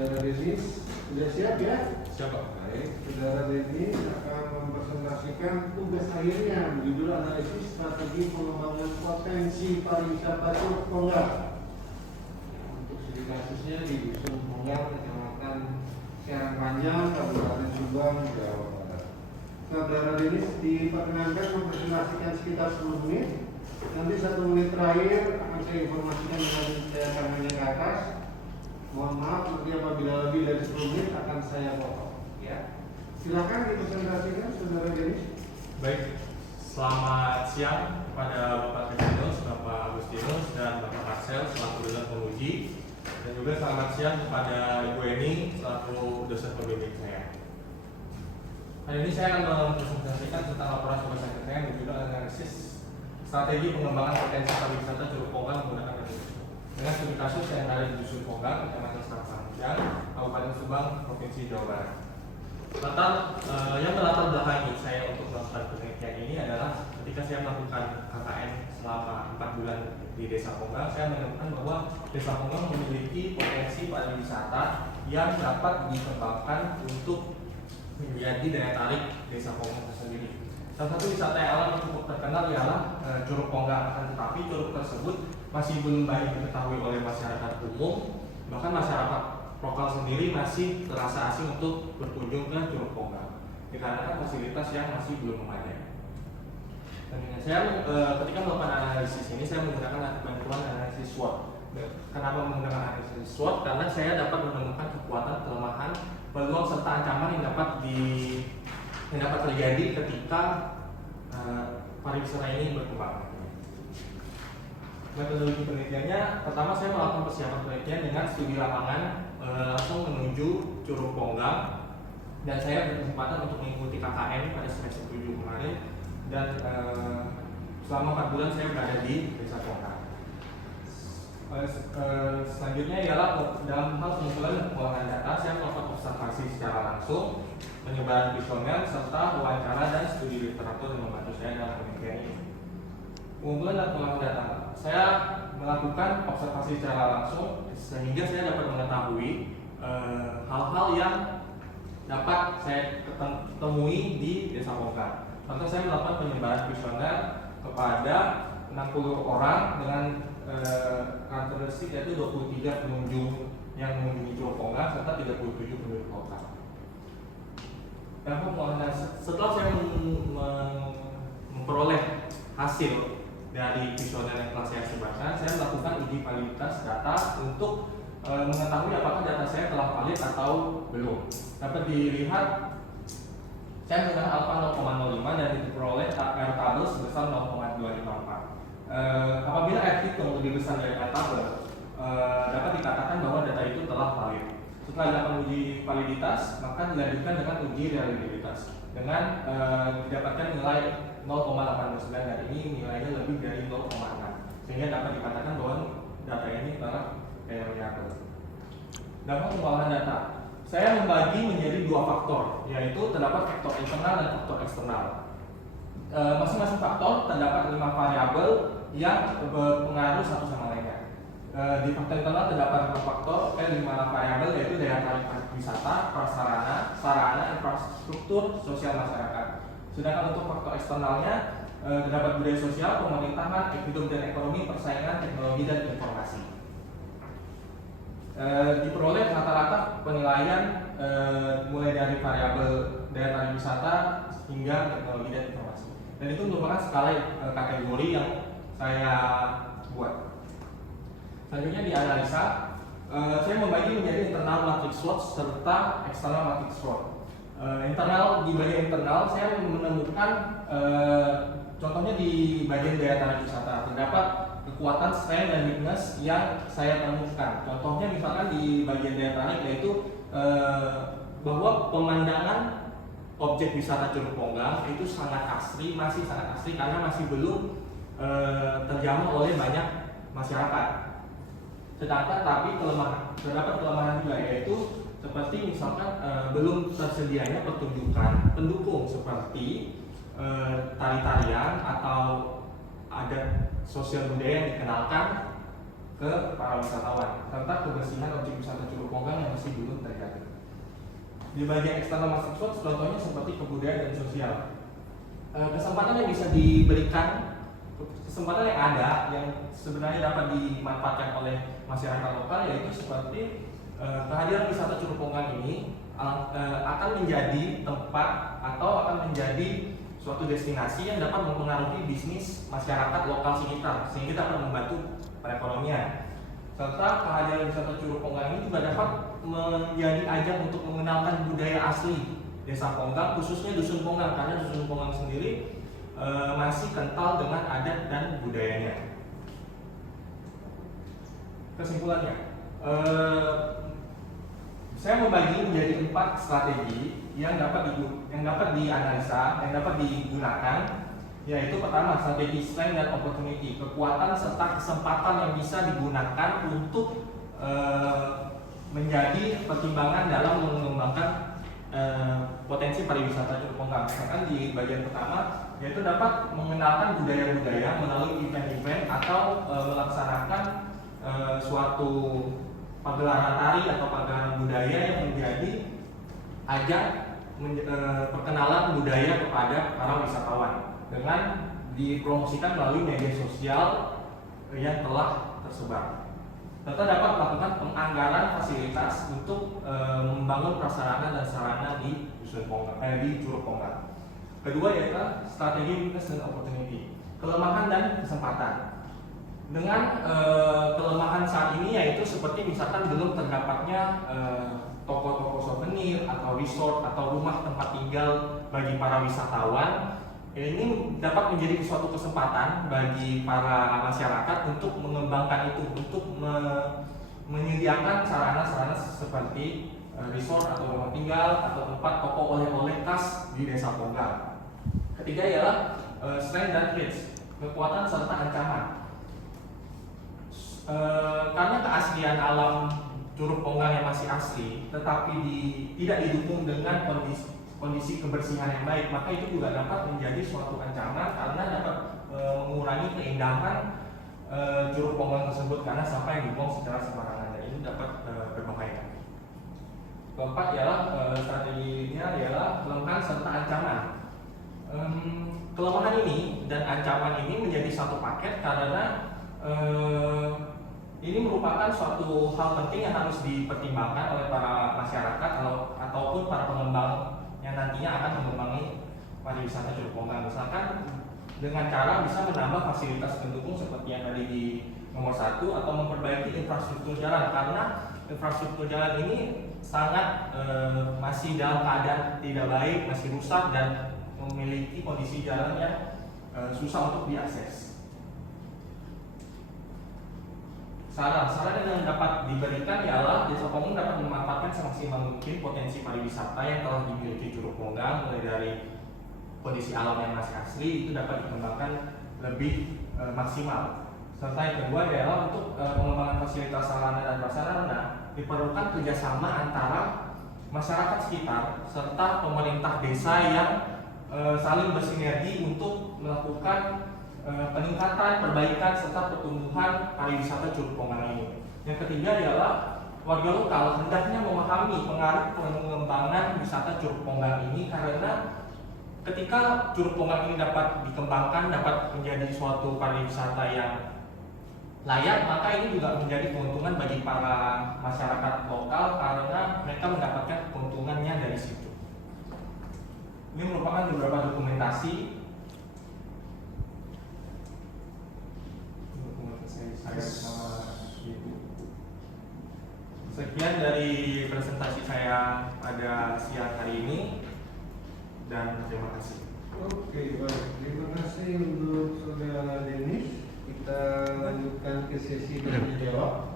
Saudara Denis sudah siap ya? Siap, Pak. Baik, Saudara Denis akan mempresentasikan tugas akhirnya judul analisis strategi pengembangan potensi pariwisata Curug Ponggang. Untuk studi kasusnya di Dusun Ponggang, Kecamatan Karangpanjang, Kabupaten Subang, Jawa Barat. Saudara Denis diperkenankan mempresentasikan sekitar 10 menit. Nanti 1 menit terakhir akan saya informasikan dengan saya tangannya ke atas. Mohon maaf nanti apabila lebih dari 10 menit akan saya potong. Ya, silakan dipresentasikan, Saudara Denis. Baik, selamat siang kepada Bapak Kristinus, Bapak Agustinus, dan Bapak Marcel selaku dosen penguji, dan juga selamat siang kepada Ibu Eni selaku dosen pembimbing saya. Hari ini saya akan mempresentasikan tentang laporan tugas akhir saya berjudul analisis strategi pengembangan potensi pariwisata Curug Ponggang menggunakan metode dengan studi kasus yang ada di Dusun Ponggang, Kecamatan Karangpanjang, Kabupaten Subang, Provinsi Jawa Barat. Yang melatar belakangi saya untuk melakukan penelitian ini adalah ketika saya melakukan KKN selama 4 bulan di Desa Ponggang, saya menemukan bahwa Desa Ponggang memiliki potensi pariwisata yang dapat dikembangkan untuk menjadi daya tarik Desa Ponggang tersendiri. Salah satu wisata yang alam yang cukup terkenal ialah Curug Ponggang, akan tetapi curug tersebut masih belum banyak diketahui oleh masyarakat umum, bahkan masyarakat lokal sendiri masih terasa asing untuk berkunjung ke Curug Ponggang dikarenakan fasilitas yang masih belum memadai. Dan saya ketika melakukan analisis ini saya menggunakan bantuan analisis SWOT. Kenapa menggunakan analisis SWOT? Karena saya dapat menemukan kekuatan, kelemahan, peluang serta ancaman yang dapat terjadi ketika pariwisata ini berkembang. Metodologi penelitiannya, pertama saya melakukan persiapan penelitian dengan studi lapangan langsung menuju Curug Ponggang, dan saya berkesempatan untuk mengikuti KKN pada semester 7 kemarin, dan selama 4 bulan saya berada di Desa Ponggang. Selanjutnya ialah dalam hal pengumpulan dan pengolahan data, saya melakukan observasi secara langsung, penyebaran kuesioner, serta wawancara dan studi literatur yang membantu saya dalam penelitian ini. Pengumpulan dan pengolahan data, saya melakukan observasi secara langsung sehingga saya dapat mengetahui hal-hal yang dapat saya temui di Desa Ponggang. Contoh, saya melakukan penyebaran kuesioner kepada 60 orang dengan karakteristik yaitu 23 pengunjung yang mengunjungi Curug Ponggang serta 37 penduduk lokal. Setelah saya memperoleh hasil dari kuesioner yang telah saya sebarkan, saya melakukan uji validitas data untuk mengetahui apakah data saya telah valid atau belum. Dapat dilihat saya menggunakan alfa 0,05 dan diperoleh R tabel sebesar 0,254. Apabila R hitung lebih besar dari R tabel, dapat dikatakan bahwa data itu telah valid. Setelah dilakukan uji validitas, maka dilanjutkan dengan uji reliabilitas dengan didapatkan nilai 0,89, dan ini nilainya lebih dari 0,6, sehingga dapat dikatakan bahwa data ini telah reliable. Dalam pengolahan data, saya membagi menjadi 2 faktor, yaitu terdapat faktor internal dan faktor eksternal. Masing-masing faktor terdapat 5 variabel yang berpengaruh satu sama lainnya. Di faktor internal terdapat 5 faktor, 5 variabel, yaitu daya tarik wisata, prasarana, sarana, infrastruktur sosial masyarakat. Sedangkan untuk faktor eksternalnya terdapat budaya sosial, pemerintahan, hidup dan ekonomi, persaingan, teknologi dan informasi. Diperoleh rata-rata penilaian mulai dari variabel daya tarik wisata hingga teknologi dan informasi. Dan itu merupakan skala kategori yang saya buat. Selanjutnya di analisa, saya membagi menjadi internal matrix SWOT serta eksternal matrix SWOT. Di bagian internal saya menemukan contohnya di bagian daya tarik wisata terdapat kekuatan, strength dan weakness yang saya temukan. Contohnya misalkan di bagian daya tarik yaitu bahwa pemandangan objek wisata Curug Ponggang itu masih sangat asri karena masih belum terjamah oleh banyak masyarakat. Sedangkan terdapat kelemahan juga, yaitu seperti misalkan belum tersedianya pertunjukan pendukung seperti tari-tarian atau adat sosial budaya yang dikenalkan ke para wisatawan serta kebersihan objek wisata Curug Ponggang yang masih belum terjaga. Di bagian eksternal maksud contohnya seperti kebudayaan dan sosial. Kesempatan yang bisa diberikan, kesempatan yang ada yang sebenarnya dapat dimanfaatkan oleh masyarakat lokal yaitu seperti kehadiran wisata Curug Ponggang ini akan menjadi tempat atau akan menjadi suatu destinasi yang dapat mempengaruhi bisnis masyarakat lokal sekitar sehingga dapat membantu perekonomian. Serta kehadiran wisata Curug Ponggang ini juga dapat menjadi ajang untuk mengenalkan budaya asli Desa Ponggang, khususnya Dusun Ponggang, karena Dusun Ponggang sendiri masih kental dengan adat dan budayanya. Kesimpulannya, saya membagi menjadi 4 strategi yang dapat dianalisa, yang dapat digunakan, yaitu pertama strategi strength dan opportunity, kekuatan serta kesempatan yang bisa digunakan untuk menjadi pertimbangan dalam mengembangkan potensi pariwisata Curug Ponggang. Misalkan di bagian pertama yaitu dapat mengenalkan budaya-budaya melalui event-event atau melaksanakan suatu pagelaran tari atau pagelaran budaya yang menjadi ajang perkenalan budaya kepada para wisatawan dengan dipromosikan melalui media sosial yang telah tersebar. Serta dapat melakukan penganggaran fasilitas untuk membangun prasarana dan sarana di Dusun Ponggang, di Curug Ponggang. Kedua yaitu strategi weakness dan opportunity, kelemahan dan kesempatan. Dengan kelemahan saat ini yaitu seperti misalkan belum terdapatnya toko-toko souvenir atau resort atau rumah tempat tinggal bagi para wisatawan. Ini dapat menjadi suatu kesempatan bagi para masyarakat untuk mengembangkan itu, untuk menyediakan sarana-sarana seperti resort atau rumah tinggal atau tempat toko oleh-oleh khas di Desa Ponggang. Ketiga ialah strength dan threats, kekuatan serta ancaman. Karena keaslian alam Curug Ponggang yang masih asli, tetapi tidak didukung dengan kondisi kebersihan yang baik, maka itu juga dapat menjadi suatu ancaman karena dapat mengurangi keindahan Curug Ponggang tersebut karena sampah yang dibuang secara sembarangan dan ini dapat berbahaya. Keempat ialah strateginya ialah kelemahan serta ancaman. Kelemahan ini dan ancaman ini menjadi satu paket karena ini merupakan suatu hal penting yang harus dipertimbangkan oleh para masyarakat ataupun para pengembang yang nantinya akan mengembangi pariwisata Curug Ponggang. Misalkan dengan cara bisa menambah fasilitas pendukung seperti yang tadi di nomor 1 atau memperbaiki infrastruktur jalan karena infrastruktur jalan ini sangat masih dalam keadaan tidak baik, masih rusak dan memiliki kondisi jalan yang susah untuk diakses. Saran yang dapat diberikan ialah Desa Ponggang dapat memanfaatkan semaksimal mungkin potensi pariwisata yang telah dimiliki Curug Ponggang, mulai dari kondisi alam yang masih asli itu dapat dikembangkan lebih maksimal. Serta yang kedua adalah untuk pengembangan fasilitas sarana dan prasarana diperlukan kerjasama antara masyarakat sekitar serta pemerintah desa yang saling bersinergi untuk melakukan peningkatan, perbaikan serta pertumbuhan pariwisata Curug Ponggang ini. Yang ketiga ialah warga lokal hendaknya memahami pengaruh pengembangan wisata Curug Ponggang ini karena ketika Curug Ponggang ini dapat dikembangkan, dapat menjadi suatu pariwisata yang layak, maka ini juga menjadi keuntungan bagi para masyarakat lokal karena mereka mendapatkan keuntungannya dari situ. Ini merupakan beberapa dokumentasi saya sama ibu. Sekian dari presentasi saya pada siang hari ini dan terima kasih. Oke, baik. Terima kasih untuk saudara Denis. Kita lanjutkan ke sesi tanya jawab.